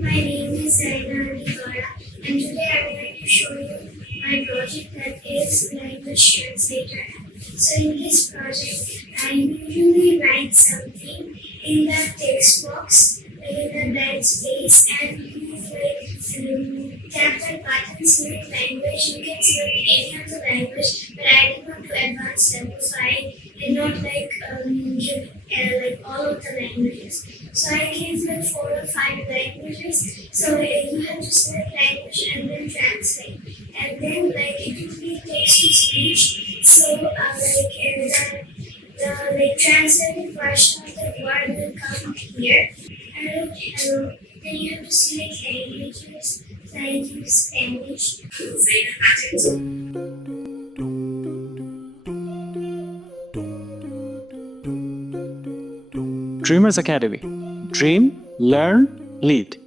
My name is Zariyan Rushdanul Ahsan, and today I'm going to show you my project that is language translator app. So in this project, I usually write something in the text box, like in the blank space, and you tap that button, select language. You can select any of the language, but I did not do advanced level, so I did not give all of the languages. So I gave like 4 or 5 languages. So you have to select language and then translate, and then it will be text to speech. So the translated version of the word will come here. Hello, hello. Then you have to select languages. So I use Spanish. Dreamers Academy. Dream, learn, lead.